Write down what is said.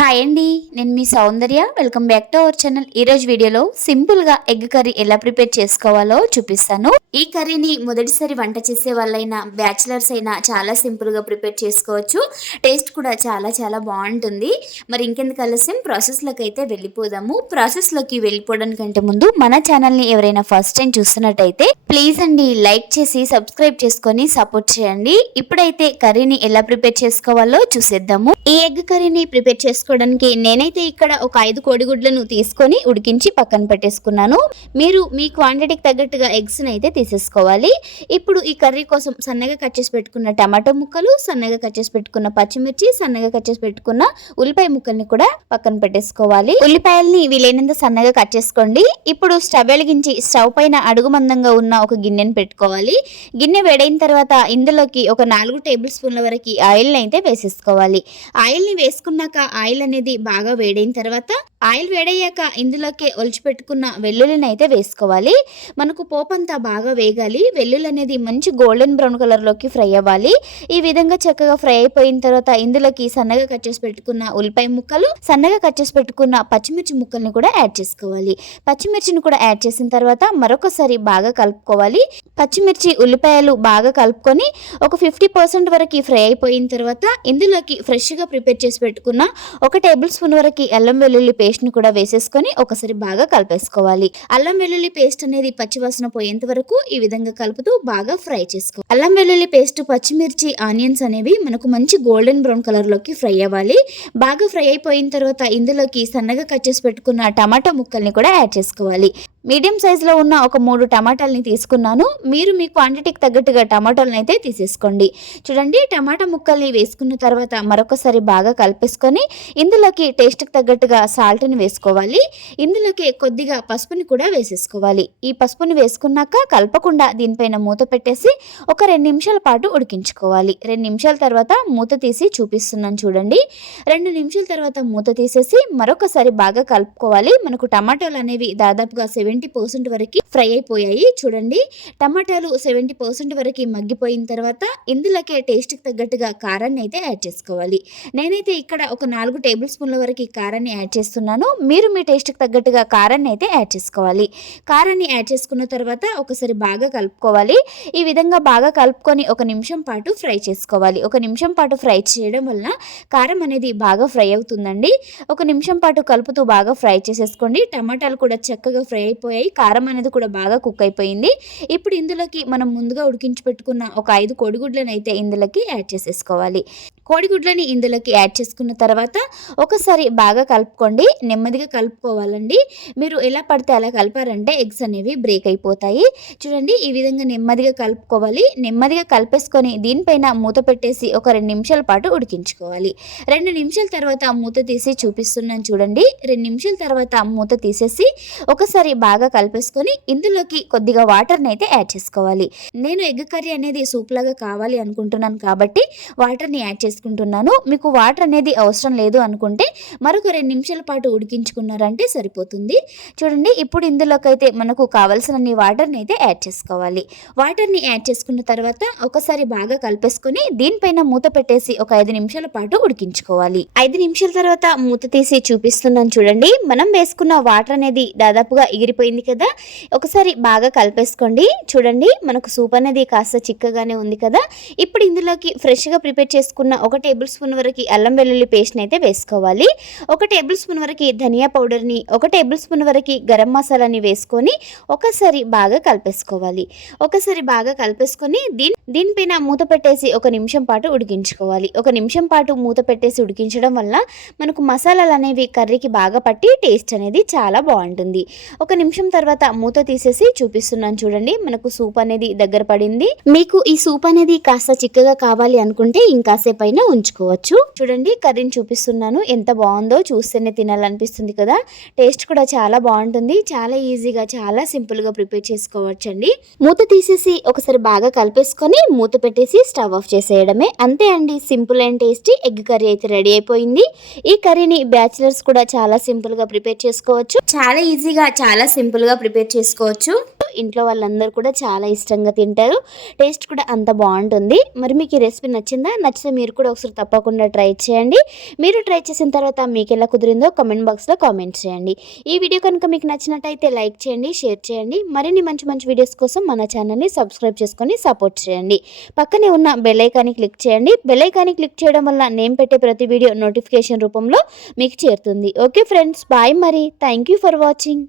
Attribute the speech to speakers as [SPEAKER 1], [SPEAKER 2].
[SPEAKER 1] Hi అండి నేను మీ Soundarya. Welcome back to our channel ఈ రోజు వీడియోలో సింపుల్గా ఎగ్ కర్రీ ఎలా ప్రిపేర్ చేసుకోవాలో చూపిస్తాను. ఈ కర్రీని మొదటిసారి వంట చేసే వాళ్ళైనా బ్యాచిలర్స్ అయినా చాలా సింపుల్గా ప్రిపేర్ చేసుకోవచ్చు. టేస్ట్ కూడా చాలా చాలా బాగుంటుంది. మరి ఇంకెందుకు ఆలస్యం? ప్రాసెస్లోకి అయితే వెళ్ళిపోదాము. ప్రాసెస్లోకి వెళ్ళిపోవడానికంటే ముందు మన ఛానల్ని ఎవరైనా ఫస్ట్ టైం చూస్తున్నట్టయితే ప్లీజ్ అండి లైక్ చేసి సబ్స్క్రైబ్ చేసుకొని సపోర్ట్ చేయండి. ఇప్పుడైతే కర్రీని ఎలా ప్రిపేర్ చేసుకోవాలో చూసేద్దాము. ఈ ఎగ్ కర్రీని ప్రిపేర్ చేసుకో చేసుకోవడానికి నేనైతే ఇక్కడ ఒక ఐదు కోడిగుడ్లను తీసుకొని ఉడికించి పక్కన పెట్టేసుకున్నాను. మీరు మీ క్వాంటిటీకి తగ్గట్టుగా ఎగ్స్ని అయితే తీసేసుకోవాలి. ఇప్పుడు ఈ కర్రీ కోసం సన్నగా కట్ చేసి పెట్టుకున్న టమాటో ముక్కలు సన్నగా కట్ చేసి పెట్టుకున్న పచ్చిమిర్చి సన్నగా కట్ చేసి పెట్టుకున్న ఉల్లిపాయ ముక్కల్ని కూడా పక్కన పెట్టేసుకోవాలి. ఉల్లిపాయల్ని వీలైనంత సన్నగా కట్ చేసుకోండి. ఇప్పుడు స్టవ్ వెలిగించి స్టవ్ పైన అడుగు మందంగా ఉన్న ఒక గిన్నెను పెట్టుకోవాలి. గిన్నె వేడైన తర్వాత ఇందులోకి ఒక నాలుగు టేబుల్ స్పూన్ల వరకు ఆయిల్ని అయితే వేసేసుకోవాలి. ఆయిల్ని వేసుకున్నాక ఆయిల్ అనేది బాగా వేడైన తర్వాత ఆయిల్ వేడయ్యాక ఇందులోకి ఒలిచి పెట్టుకున్న వెల్లుల్లిని అయితే వేసుకోవాలి. మనకు పోపంతా బాగా వేగాలి. వెల్లుల్లి అనేది మంచి గోల్డెన్ బ్రౌన్ కలర్లోకి ఫ్రై అవ్వాలి. ఈ విధంగా చక్కగా ఫ్రై అయిపోయిన తర్వాత ఇందులోకి సన్నగా కట్ చేసి పెట్టుకున్న ఉల్లిపాయ ముక్కలు సన్నగా కట్ చేసి పెట్టుకున్న పచ్చిమిర్చి ముక్కల్ని కూడా యాడ్ చేసుకోవాలి. పచ్చిమిర్చిని కూడా యాడ్ చేసిన తర్వాత మరొకసారి బాగా కలుపుకోవాలి. పచ్చిమిర్చి ఉల్లిపాయలు బాగా కలుపుకొని ఒక ఫిఫ్టీ పర్సెంట్ వరకు ఫ్రై అయిపోయిన తర్వాత ఇందులోకి ఫ్రెష్గా ప్రిపేర్ చేసి పెట్టుకున్న ఒక టేబుల్ స్పూన్ వరకు అల్లం వెల్లుల్లి పేస్ట్ని కూడా వేసేసుకొని ఒకసారి బాగా కలిపేసుకోవాలి. అల్లం వెల్లుల్లి పేస్ట్ అనేది పచ్చివాసన పోయేంత వరకు ఈ విధంగా కలుపుతూ బాగా ఫ్రై చేసుకో. అల్లం వెల్లుల్లి పేస్ట్ పచ్చిమిర్చి ఆనియన్స్ అనేవి మనకు మంచి గోల్డెన్ బ్రౌన్ కలర్లోకి ఫ్రై అవ్వాలి. బాగా ఫ్రై అయిపోయిన తర్వాత ఇందులోకి సన్నగా కట్ చేసి పెట్టుకున్న టమాటా ముక్కల్ని కూడా యాడ్ చేసుకోవాలి. మీడియం సైజులో ఉన్న ఒక మూడు టమాటాలని తీసుకున్నాను. మీరు మీ క్వాంటిటీకి తగ్గట్టుగా టమాటాలను అయితే తీసేసుకోండి. చూడండి టమాటా ముక్కల్ని వేసుకున్న తర్వాత మరొకసారి బాగా కలిపేసుకొని ఇందులోకి టేస్ట్కి తగ్గట్టుగా సాల్ట్ని వేసుకోవాలి. ఇందులోకి కొద్దిగా పసుపుని కూడా వేసేసుకోవాలి. ఈ పసుపుని వేసుకున్నాక కలపకుండా దీనిపైన మూత పెట్టేసి ఒక రెండు నిమిషాల పాటు ఉడికించుకోవాలి. రెండు నిమిషాల తర్వాత మూత తీసి చూపిస్తున్నాను చూడండి. రెండు నిమిషాల తర్వాత మూత తీసేసి మరొకసారి బాగా కలుపుకోవాలి. మనకు టమాటాలు అనేవి దాదాపుగా సెవెంటీ పర్సెంట్ వరకు ఫ్రై అయిపోయాయి. చూడండి టమాటాలు సెవెంటీ పర్సెంట్ వరకు మగ్గిపోయిన తర్వాత ఇందులోకే టేస్ట్కి తగ్గట్టుగా కారాన్ని అయితే యాడ్ చేసుకోవాలి. నేనైతే ఇక్కడ ఒక నాలుగు టేబుల్ స్పూన్ల వరకు కారాన్ని యాడ్ చేస్తున్నాను. మీరు మీ టేస్ట్కి తగ్గట్టుగా కారాన్ని అయితే యాడ్ చేసుకోవాలి. కారాన్ని యాడ్ చేసుకున్న తర్వాత ఒకసారి బాగా కలుపుకోవాలి. ఈ విధంగా బాగా కలుపుకొని ఒక నిమిషం పాటు ఫ్రై చేసుకోవాలి. ఒక నిమిషం పాటు ఫ్రై చేయడం వలన కారం అనేది బాగా ఫ్రై అవుతుందండి. ఒక నిమిషం పాటు కలుపుతూ బాగా ఫ్రై చేసేసుకోండి. టమాటాలు కూడా చక్కగా ఫ్రై అయిపోయాయి. కారం అనేది కూడా బాగా కుక్ అయిపోయింది. ఇప్పుడు ఇందులోకి మనం ముందుగా ఉడికించి పెట్టుకున్న ఒక ఐదు కోడిగుడ్లను అయితే ఇందులోకి యాడ్ చేసేసుకోవాలి. కోడిగుడ్లని ఇందులోకి యాడ్ చేసుకున్న తర్వాత ఒకసారి బాగా కలుపుకోండి. నెమ్మదిగా కలుపుకోవాలండి. మీరు ఎలా పడితే అలా కలిపారంటే ఎగ్స్ అనేవి బ్రేక్ అయిపోతాయి. చూడండి ఈ విధంగా నెమ్మదిగా కలుపుకోవాలి. నెమ్మదిగా కలిపేసుకొని దీనిపైన మూత పెట్టేసి ఒక రెండు నిమిషాల పాటు ఉడికించుకోవాలి. రెండు నిమిషాల తర్వాత మూత తీసి చూపిస్తున్నాను చూడండి. రెండు నిమిషాల తర్వాత మూత తీసేసి ఒకసారి బాగా కలిపేసుకొని ఇందులోకి కొద్దిగా వాటర్ని అయితే యాడ్ చేసుకోవాలి. నేను ఎగ్ కర్రీ అనేది సూప్ లాగా కావాలి అనుకుంటున్నాను కాబట్టి వాటర్ని యాడ్ చేసుకుంటున్నాను మీకు వాటర్ అనేది అవసరం లేదు అనుకుంటే మరొక రెండు నిమిషాల పాటు ఉడికించుకున్నారంటే సరిపోతుంది. చూడండి ఇప్పుడు ఇందులోకైతే మనకు కావలసినన్ని వాటర్ని అయితే యాడ్ చేసుకోవాలి. వాటర్ని యాడ్ చేసుకున్న తర్వాత ఒకసారి బాగా కలిపేసుకొని దీనిపైన మూత పెట్టేసి ఒక ఐదు నిమిషాల పాటు ఉడికించుకోవాలి. ఐదు నిమిషాల తర్వాత మూత తీసి చూపిస్తున్నాను చూడండి. మనం వేసుకున్న వాటర్ అనేది దాదాపుగా ఎగిరిపోయింది కదా. ఒకసారి బాగా కలిపేసుకోండి. చూడండి మనకు సూప్ అనేది కాస్త చిక్కగానే ఉంది కదా. ఇప్పుడు ఇందులోకి ఫ్రెష్గా ప్రిపేర్ చేసుకున్న ఒక టేబుల్ స్పూన్ వరకు అల్లం వెల్లుల్లి పేస్ట్ని అయితే వేసుకోవాలి. ఒక టేబుల్ స్పూన్ వరకు ధనియా పౌడర్ని ఒక టేబుల్ స్పూన్ వరకు గరం మసాలాని వేసుకొని ఒకసారి బాగా కలిపేసుకోవాలి. ఒకసారి బాగా కలిపేసుకొని దీని దీనిపైన మూత పెట్టేసి ఒక నిమిషం పాటు ఉడికించుకోవాలి. ఒక నిమిషం పాటు మూత పెట్టేసి ఉడికించడం వల్ల మనకు మసాలాలు అనేవి కర్రీకి బాగా పట్టి టేస్ట్ అనేది చాలా బాగుంటుంది. ఒక నిమిషం తర్వాత మూత తీసేసి చూపిస్తున్నాను చూడండి. మనకు సూప్ అనేది దగ్గర పడింది. మీకు ఈ సూప్ అనేది కాస్త చిక్కగా కావాలి అనుకుంటే ఇంకాసేపు అయినా ఉంచుకోవచ్చు. చూడండి కర్రీని చూపిస్తున్నాను. ఎంత బాగుందో చూస్తేనే తినాలనిపిస్తుంది కదా. టేస్ట్ కూడా చాలా బాగుంటుంది. చాలా ఈజీగా చాలా సింపుల్గా ప్రిపేర్ చేసుకోవచ్చండి. మూత తీసేసి ఒకసారి బాగా కలిపేసుకొని మూత పెట్టేసి స్టవ్ ఆఫ్ చేసేయడమే. అంతే అండి. Simple and tasty egg curry అయితే రెడీ అయిపోయింది. ఈ కర్రీని బ్యాచిలర్స్ కూడా చాలా సింపుల్గా ప్రిపేర్ చేసుకోవచ్చు. చాలా ఈజీగా చాలా సింపుల్గా ప్రిపేర్ చేసుకోవచ్చు. ఇంట్లో వాళ్ళందరూ కూడా చాలా ఇష్టంగా తింటారు. టేస్ట్ కూడా అంత బాగుంటుంది. మరి మీకు ఈ రెసిపీ నచ్చిందా? నచ్చితే మీరు కూడా ఒకసారి తప్పకుండా ట్రై చేయండి. మీరు ట్రై చేసిన తర్వాత మీకు ఎలా కుదిరిందో కమెంట్ బాక్స్లో కామెంట్ చేయండి. ఈ వీడియో కనుక మీకు నచ్చినట్టయితే లైక్ చేయండి షేర్ చేయండి. మరిన్ని మంచి మంచి వీడియోస్ కోసం మన ఛానల్ని సబ్స్క్రైబ్ చేసుకొని సపోర్ట్ చేయండి. పక్కనే ఉన్న బెల్లైకాన్ని క్లిక్ చేయండి. బెల్లైకాన్ని క్లిక్ చేయడం వల్ల నేను పెట్టే ప్రతి వీడియో నోటిఫికేషన్ రూపంలో మీకు చేరుతుంది. ఓకే ఫ్రెండ్స్ బాయ్ మరి. Thank you for watching.